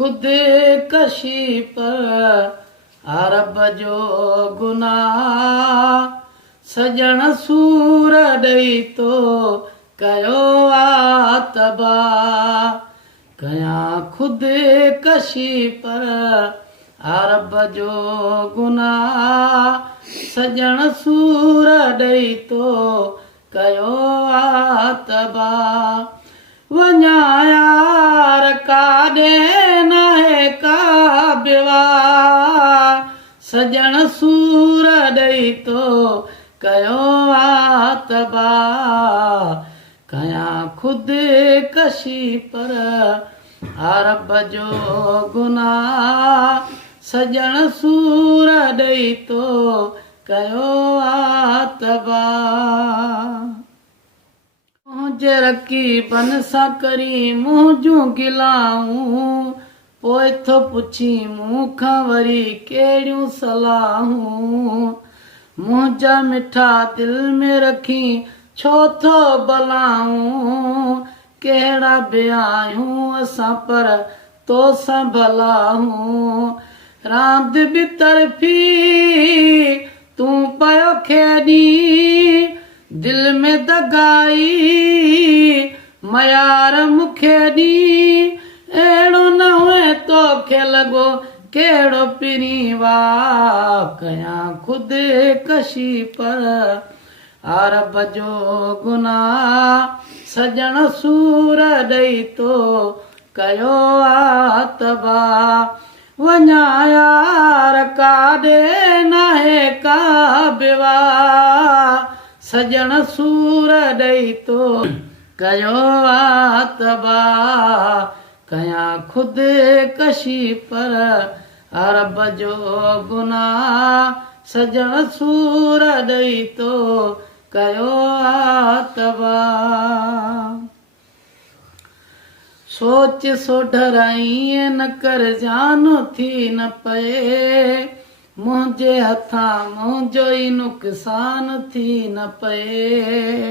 खुद कशी पर अरब जो गुनाह सजण सूर ॾेई तो कयो आ तबाह कयां खुद कशी पर अरब जो गुनाह सजण सूर ॾेई तो कयो आ तबाह वञा यार काॾे नाहे का विवाह सजण सूर ॾेई तो कयो आ तबाह कयां खुद कशी पर अरब जो गुनाह सजण सूर ॾेई तो कयो आ तबाह मुंहिंजे रकीबन सां करी मुंहुं जूं गिलाऊं पोइ थो पुछी मूं खां वरी कहिड़ियूं सलाहूं मुंहिंजा मिठा दिल में रखी छो थो भलाऊं कहिड़ा बि आहियूं असां पर तोसां भलाऊं रांद बि तरफ़ी तूं पियो खेॾी दिल में दगाई मयार मूंखे ॾी अहिड़ो न हुए तोखे लॻो कहिड़ो पिरी वाह कयां खुद कशी पर अरब जो गुनाह सजण सूर ॾेई तो कयो आ तबाह वञा यार काॾे नाहे का विवाह सजण सूर ॾेई तो कयो आ तबाह कयां खुद कशी पर अरब जो गुनाह सजण सूर ॾेई तो कयो आ तबाह सोच सोढर ईअं न कर जानो थी न पए मुंहिंजे हथां मुंहिंजो ई नुक़सान थी न पए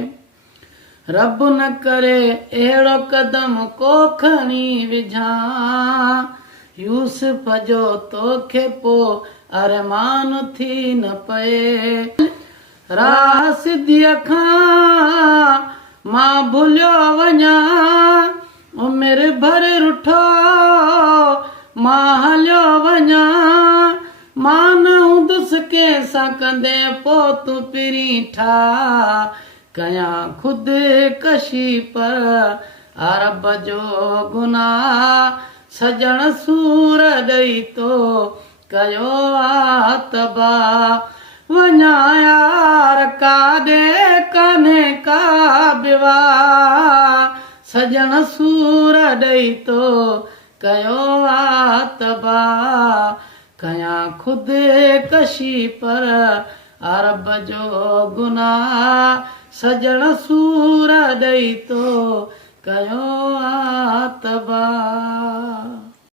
रब न करे अहिड़ो कदम को खणी विझां यूसुफ जो तोखे पोइ अरमान थी न पए राह सिद्धीअ खां मां भुलियो वञा उमिरि भर रुठो मां हलियो वञा मां न हूंदुसि कंहिंसां कंदे पोइ तूं पिरी ठाह कयां खुद कशी पर अरब जो गुनाह सजण सूर ॾेई तो कयो आ तबाह वञा यार काॾे कान्हे का विवाह सजण सूर ॾेई तो कयो आ तबाह कयां खुद कशी पर अरब जो गुनाह सजण सूर ॾेई तो कयो आ तबाह।